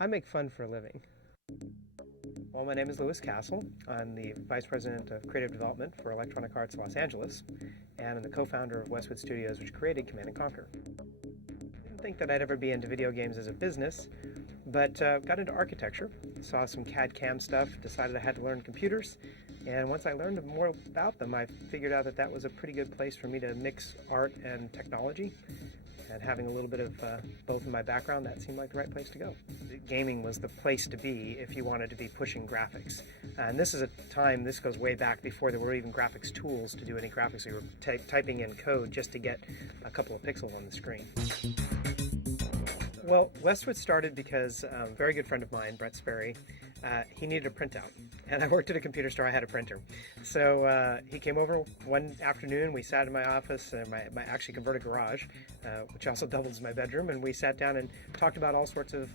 I make fun for a living. Well, my name is Louis Castle. I'm the Vice President of Creative Development for Electronic Arts Los Angeles, and I'm the co-founder of Westwood Studios, which created Command & Conquer. I didn't think that I'd ever be into video games as a business, but got into architecture, saw some CAD/CAM stuff, decided I had to learn computers, and once I learned more about them, I figured out that that was a pretty good place for me to mix art and technology. And having a little bit of both in my background, that seemed like the right place to go. Gaming was the place to be if you wanted to be pushing graphics. And this is a time, this goes way back before there were even graphics tools to do any graphics. We were typing in code just to get a couple of pixels on the screen. Well, Westwood started because a very good friend of mine, Brett Sperry, he needed a printout. And I worked at a computer store, I had a printer. So he came over one afternoon, we sat in my office, my actually converted garage, which also doubles as my bedroom, and we sat down and talked about all sorts of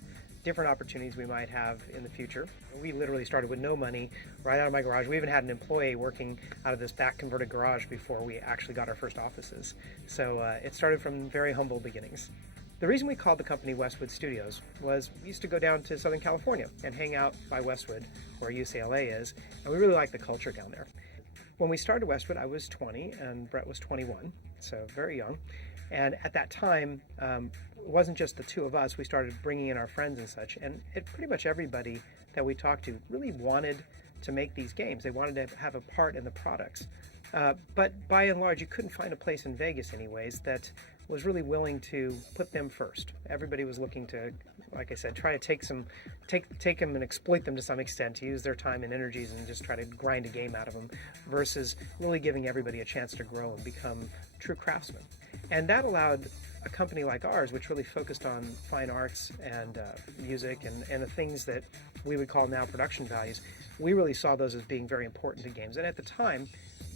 different opportunities we might have in the future. We literally started with no money, right out of my garage. We even had an employee working out of this back converted garage before we actually got our first offices. So it started from very humble beginnings. The reason we called the company Westwood Studios was we used to go down to Southern California and hang out by Westwood, where UCLA is, and we really liked the culture down there. When we started Westwood, I was 20 and Brett was 21, so very young. And at that time, it wasn't just the two of us. We started bringing in our friends and such, and pretty much everybody that we talked to really wanted to make these games. They wanted to have a part in the products. But by and large, you couldn't find a place in Vegas anyways that was really willing to put them first. Everybody was looking to, like I said, try to take them and exploit them to some extent, to use their time and energies and just try to grind a game out of them, versus really giving everybody a chance to grow and become true craftsmen. And that allowed a company like ours, which really focused on fine arts and music and the things that we would call now production values, we really saw those as being very important to games. And at the time,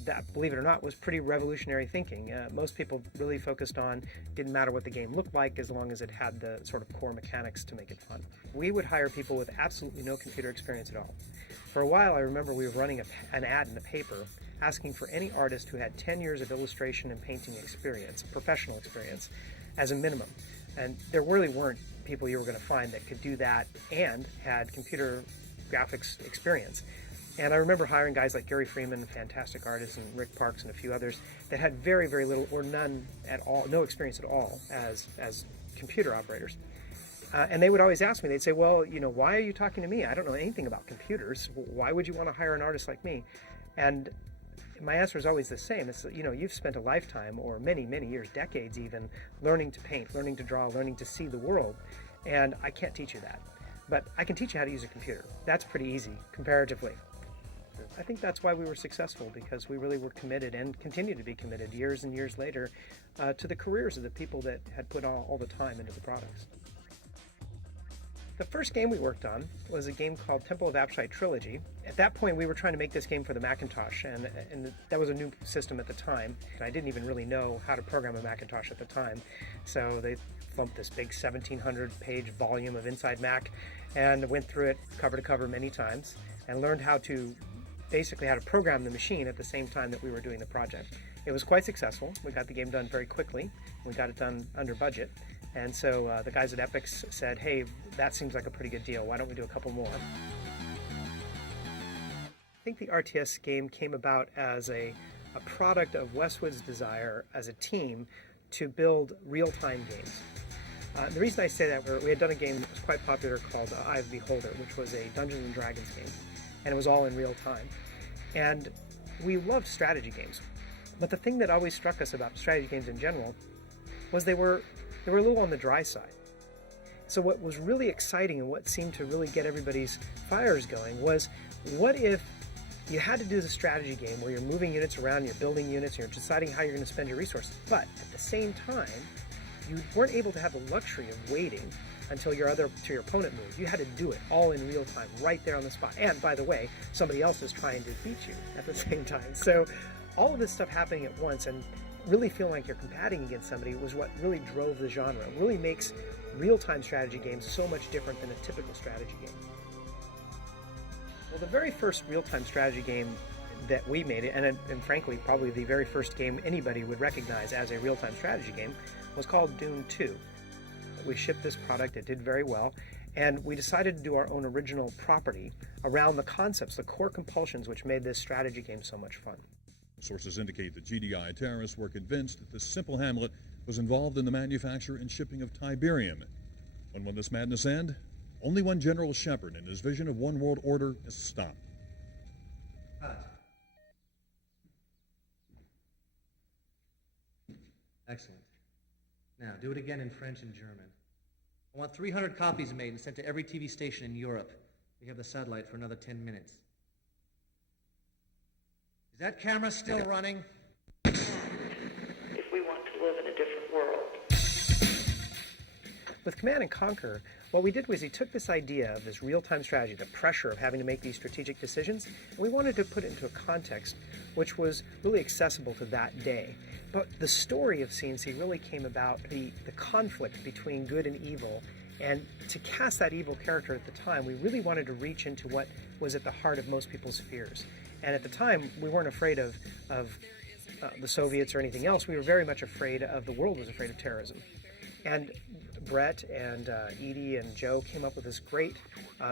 that, believe it or not, was pretty revolutionary thinking. Most people really focused on, didn't matter what the game looked like as long as it had the sort of core mechanics to make it fun. We would hire people with absolutely no computer experience at all. For a while, I remember we were running an ad in the paper asking for any artist who had 10 years of illustration and painting experience, professional experience, as a minimum. And there really weren't people you were going to find that could do that and had computer graphics experience. And I remember hiring guys like Gary Freeman, a fantastic artist, and Rick Parks and a few others that had very, very little or none at all, no experience at all as computer operators. And they would always ask me, they'd say, well, why are you talking to me? I don't know anything about computers. Why would you want to hire an artist like me? And my answer is always the same. It's, you've spent a lifetime or many, many years, decades even, learning to paint, learning to draw, learning to see the world. And I can't teach you that. But I can teach you how to use a computer. That's pretty easy, comparatively. I think that's why we were successful, because we really were committed and continue to be committed years and years later to the careers of the people that had put all the time into the products. The first game we worked on was a game called Temple of Apshai Trilogy. At that point, we were trying to make this game for the Macintosh, and that was a new system at the time. And I didn't even really know how to program a Macintosh at the time, so they thumped this big 1,700-page volume of Inside Mac and went through it cover to cover many times and learned how to program the machine at the same time that we were doing the project. It was quite successful. We got the game done very quickly. We got it done under budget. And so the guys at Epix said, hey, that seems like a pretty good deal. Why don't we do a couple more? I think the RTS game came about as a product of Westwood's desire as a team to build real-time games. The reason I say that, we had done a game that was quite popular called Eye of the Beholder, which was a Dungeons and Dragons game. And it was all in real time. And we loved strategy games. But the thing that always struck us about strategy games in general was they were a little on the dry side. So what was really exciting and what seemed to really get everybody's fires going was, what if you had to do the strategy game where you're moving units around, you're building units, you're deciding how you're going to spend your resources, but at the same time, you weren't able to have the luxury of waiting until your opponent moved. You had to do it all in real time, right there on the spot. And by the way, somebody else is trying to beat you at the same time. So all of this stuff happening at once and really feeling like you're combating against somebody was what really drove the genre. It really makes real-time strategy games so much different than a typical strategy game. Well, the very first real-time strategy game that we made, and frankly, probably the very first game anybody would recognize as a real-time strategy game, was called Dune 2. We shipped this product. It did very well. And we decided to do our own original property around the concepts, the core compulsions, which made this strategy game so much fun. Sources indicate that GDI terrorists were convinced that this simple hamlet was involved in the manufacture and shipping of Tiberium. When will this madness end? Only one General Shepard and his vision of one world order is stopped. Excellent. Now, do it again in French and German. I want 300 copies made and sent to every TV station in Europe. We have the satellite for another 10 minutes. Is that camera still running? If we want to live in a different world. With Command and Conquer, what we did was we took this idea of this real-time strategy, the pressure of having to make these strategic decisions, and we wanted to put it into a context which was really accessible to that day. But the story of CNC really came about the conflict between good and evil, and to cast that evil character at the time, we really wanted to reach into what was at the heart of most people's fears. And at the time, we weren't afraid of the Soviets or anything else. We were very much afraid of, the world was afraid of terrorism. And Brett and Edie and Joe came up with this great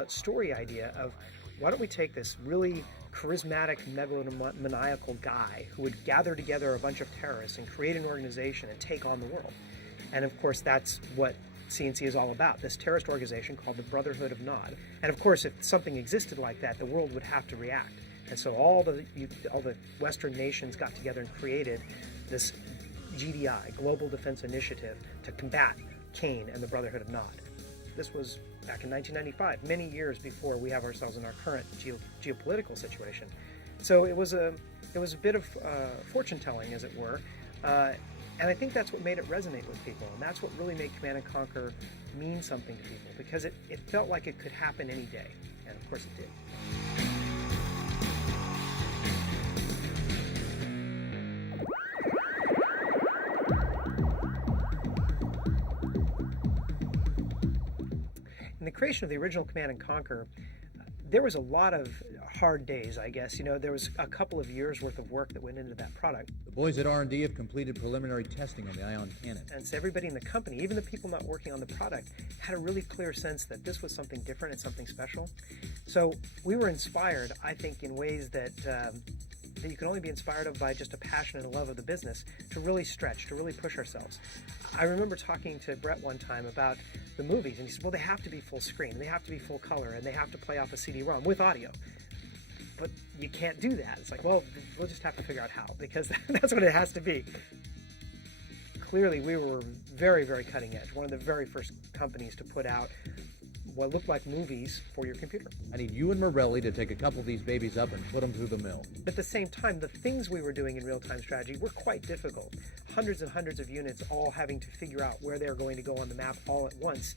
story idea of, why don't we take this really charismatic, megalomaniacal guy who would gather together a bunch of terrorists and create an organization and take on the world. And of course, that's what CNC is all about, this terrorist organization called the Brotherhood of Nod. And of course, if something existed like that, the world would have to react. And so all the Western nations got together and created this GDI, Global Defense Initiative, to combat Cain and the Brotherhood of Nod. This was back in 1995, many years before we have ourselves in our current geopolitical situation. So it was a bit of fortune telling, as it were, and I think that's what made it resonate with people, and that's what really made Command and Conquer mean something to people, because it felt like it could happen any day, and of course it did. In the creation of the original Command and Conquer, there was a lot of hard days, I guess. You know, there was a couple of years worth of work that went into that product. The boys at R&D have completed preliminary testing on the ion cannon. And so everybody in the company, even the people not working on the product, had a really clear sense that this was something different and something special. So we were inspired, I think, in ways that you can only be inspired of by just a passion and a love of the business, to really stretch, to really push ourselves. I remember talking to Brett one time about the movies, and he said, well, they have to be full screen, and they have to be full color, and they have to play off a CD-ROM with audio. But you can't do that. It's like, well, we'll just have to figure out how, because that's what it has to be. Clearly, we were very, very cutting edge. One of the very first companies to put out what looked like movies for your computer. I need you and Morelli to take a couple of these babies up and put them through the mill. But at the same time, the things we were doing in real-time strategy were quite difficult. Hundreds and hundreds of units all having to figure out where they're going to go on the map all at once.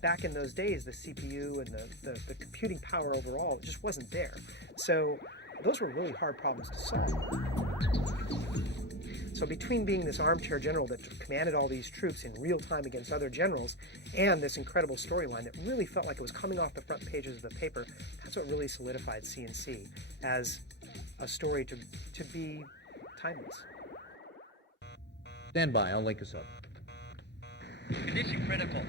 Back in those days, the CPU and the computing power overall just wasn't there. So those were really hard problems to solve. So between being this armchair general that commanded all these troops in real time against other generals, and this incredible storyline that really felt like it was coming off the front pages of the paper, that's what really solidified CNC as a story to be timeless. Stand by, I'll link us up. Condition critical.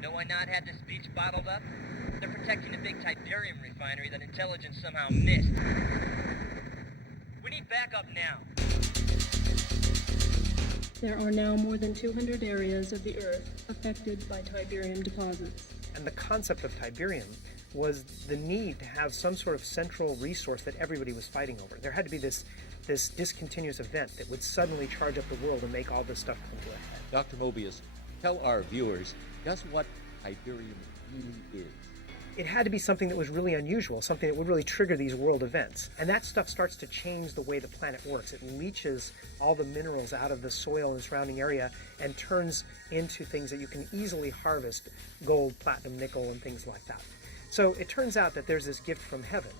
No why not have this beach bottled up? They're protecting the big Tiberium refinery that intelligence somehow missed. We need backup now. There are now more than 200 areas of the Earth affected by Tiberium deposits. And the concept of Tiberium was the need to have some sort of central resource that everybody was fighting over. There had to be this discontinuous event that would suddenly charge up the world and make all this stuff come to a head. Dr. Mobius, tell our viewers just what Tiberium really is. It had to be something that was really unusual, something that would really trigger these world events. And that stuff starts to change the way the planet works. It leaches all the minerals out of the soil and the surrounding area and turns into things that you can easily harvest, gold, platinum, nickel, and things like that. So it turns out that there's this gift from heaven,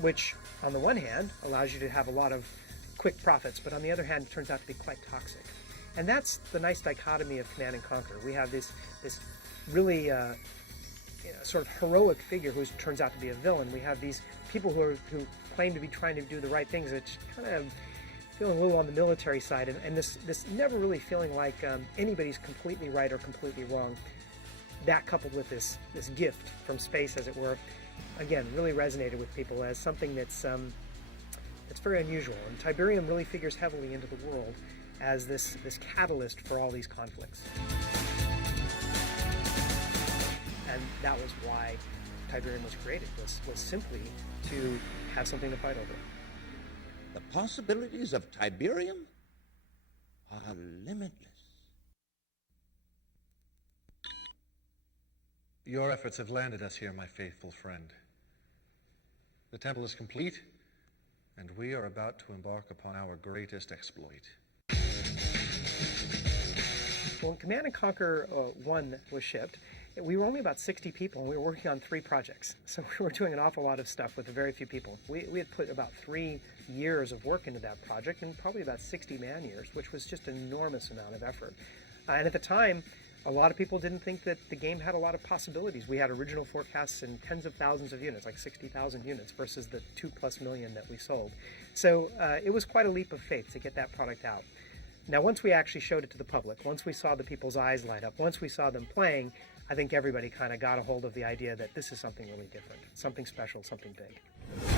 which on the one hand allows you to have a lot of quick profits, but on the other hand it turns out to be quite toxic. And that's the nice dichotomy of Command and Conquer. We have this really sort of heroic figure who turns out to be a villain. We have these people who claim to be trying to do the right things, which kind of feeling a little on the military side, and this never really feeling like anybody's completely right or completely wrong. That coupled with this gift from space, as it were, again, really resonated with people as something that's very unusual. And Tiberium really figures heavily into the world as this catalyst for all these conflicts. And that was why Tiberium was created, was simply to have something to fight over. The possibilities of Tiberium are limitless. Your efforts have landed us here, my faithful friend. The temple is complete, and we are about to embark upon our greatest exploit. When Command & Conquer 1 was shipped, we were only about 60 people, and we were working on 3 projects. So we were doing an awful lot of stuff with very few people. We had put about 3 years of work into that project, and probably about 60 man-years, which was just an enormous amount of effort. And at the time, a lot of people didn't think that the game had a lot of possibilities. We had original forecasts in tens of thousands of units, like 60,000 units, versus the 2+ million that we sold. So it was quite a leap of faith to get that product out. Now, once we actually showed it to the public, once we saw the people's eyes light up, once we saw them playing, I think everybody kind of got a hold of the idea that this is something really different, something special, something big.